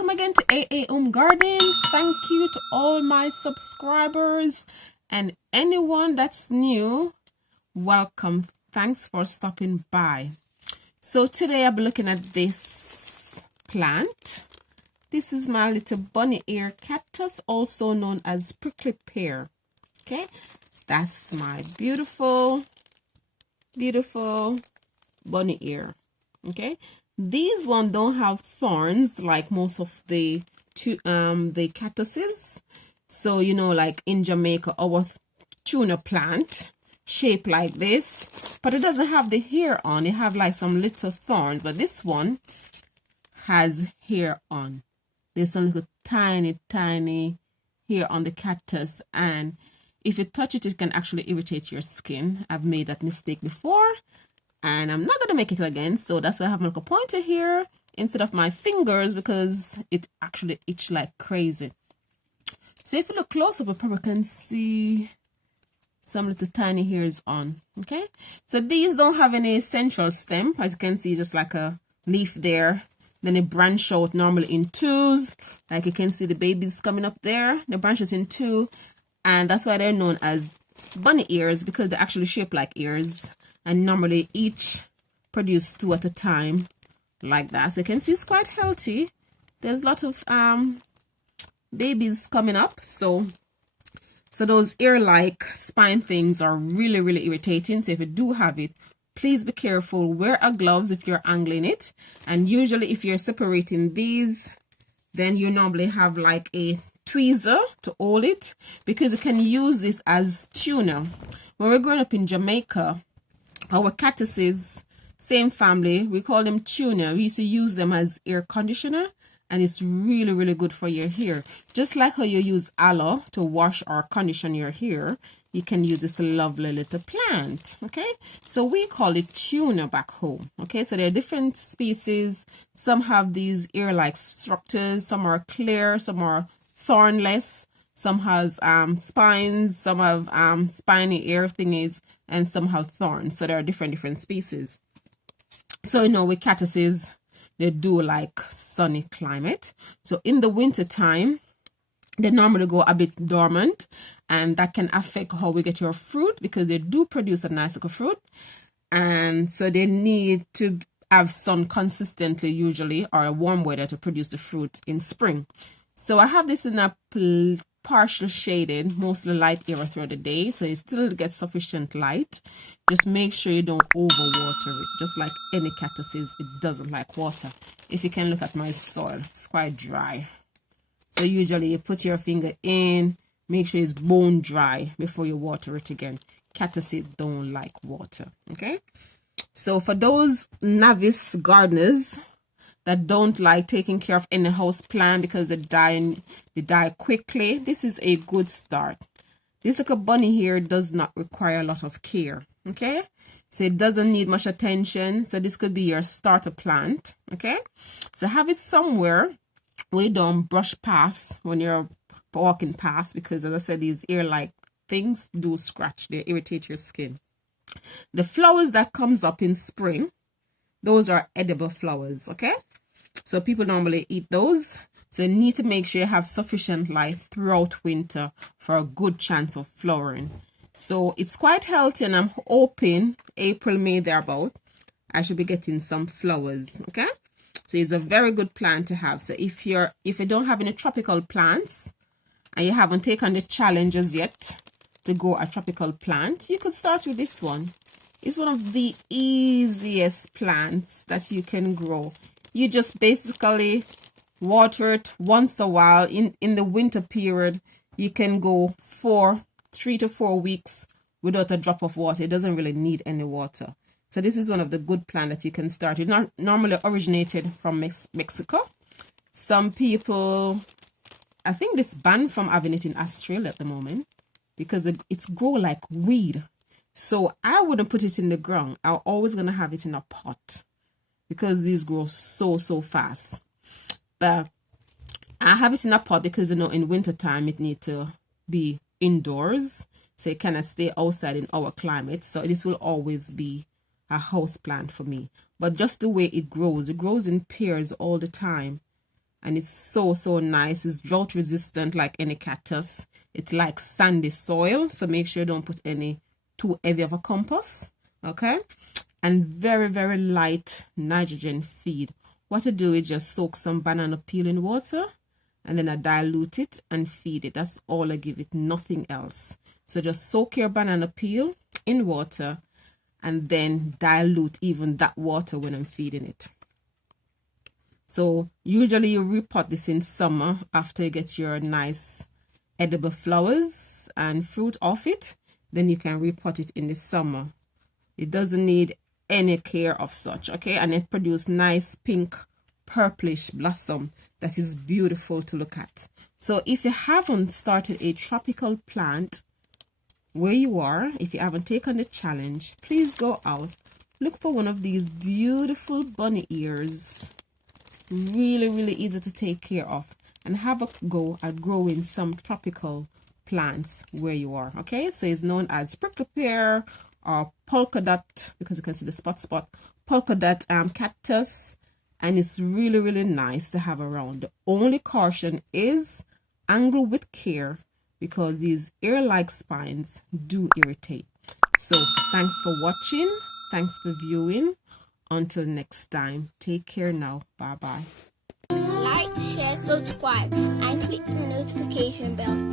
welcome again to AA Garden. Thank you to all my subscribers and anyone that's new. Welcome. Thanks for stopping by. So today I'll be looking at this plant. This is my little bunny ear cactus, also known as prickly pear. Okay, that's my beautiful bunny ear. Okay, these ones don't have thorns like most of the cactuses. So you know, like in Jamaica, our tuna plant shaped like this, but it doesn't have the hair on. It have like some little thorns, but this one has hair on. There's some little tiny hair on the cactus, and if you touch it, it can actually irritate your skin. I've made that mistake before, and I'm not going to make it again. So that's why I have my little pointer here instead of my fingers, because it actually itch like crazy. So if you look close up, you probably can see some little tiny hairs on. Okay, so these don't have any central stem. As you can see, just like a leaf there. Then they branch out normally in twos. Like you can see the babies coming up there. They branch out in two. And that's why they're known as bunny ears, because they're actually shaped like ears. And normally each produce two at a time, like that. So you can see it's quite healthy. There's a lot of babies coming up. So those ear-like spine things are really irritating. So if you do have it, please be careful. Wear a gloves if you're angling it. And usually if you're separating these, then you normally have like a tweezer to hold it, because you can use this as tuna. When we're growing up in Jamaica, our cactuses, same family, we call them tuna. We used to use them as air conditioner, and it's really good for your hair. Just like how you use aloe to wash or condition your hair, you can use this lovely little plant. Okay, so we call it tuna back home. Okay, so there are different species. Some have these ear-like structures, some are clear, some are thornless, some has spines, some have spiny ear thingies, and some have thorns. So there are different species. So you know, with cactuses, they do like sunny climate. So in the winter time, they normally go a bit dormant, and that can affect how we get your fruit, because they do produce a nice little fruit. And so they need to have sun consistently usually, or a warm weather, to produce the fruit in spring. So I have this in a partial shaded, mostly light area throughout the day, so you still get sufficient light. Just make sure you don't overwater it. Just like any cactuses, it doesn't like water. If you can look at my soil, it's quite dry. So usually you put your finger in, make sure it's bone dry before you water it again. Cactuses don't like water. Okay, so for those novice gardeners that don't like taking care of any house plant because they die quickly, this is a good start. This little bunny here does not require a lot of care. Okay, so it doesn't need much attention. So this could be your starter plant. Okay, so have it somewhere where you don't brush past when you're walking past, because as I said, these ear-like things do scratch, they irritate your skin. The flowers that comes up in spring, those are edible flowers. Okay, so people normally eat those. So you need to make sure you have sufficient light throughout winter for a good chance of flowering. So it's quite healthy, and I'm hoping April, May, thereabout, I should be getting some flowers. Okay, so it's a very good plant to have. So if you don't have any tropical plants and you haven't taken the challenges yet to grow a tropical plant, you could start with this one. It's one of the easiest plants that you can grow. You just basically water it once a while. In the winter period, you can go 3 to 4 weeks without a drop of water. It doesn't really need any water. So this is one of the good plants that you can start. It not normally originated from Mexico. Some people, I think it's banned from having it in Australia at the moment, because it's grow like weed. So I wouldn't put it in the ground. I'm always going to have it in a pot, because these grow so fast. But I have it in a pot because, you know, in winter time it needs to be indoors, so it cannot stay outside in our climate. So this will always be a house plant for me. But just the way it grows in pairs all the time. and it's so nice. It's drought resistant like any cactus. It likes sandy soil, so make sure you don't put any too heavy of a compost, okay? And very light nitrogen feed. What to do is just soak some banana peel in water, and then I dilute it and feed it. That's all I give it, nothing else. So just soak your banana peel in water and then dilute even that water when I'm feeding it. So usually you repot this in summer after you get your nice edible flowers and fruit off it. Then you can repot it in the summer. It doesn't need any care of such, okay? And it produces nice pink purplish blossom that is beautiful to look at. So if you haven't started a tropical plant where you are, if you haven't taken the challenge, please go out, look for one of these beautiful bunny ears, really easy to take care of, and have a go at growing some tropical plants where you are, okay? So it's known as prickly pear or polka dot, because you can see the spot polka dot cactus, and it's really nice to have around. The only caution is angle with care, because these ear-like spines do irritate. So thanks for watching, thanks for viewing. Until next time, take care now. Bye bye. Like, share, subscribe, and click the notification bell.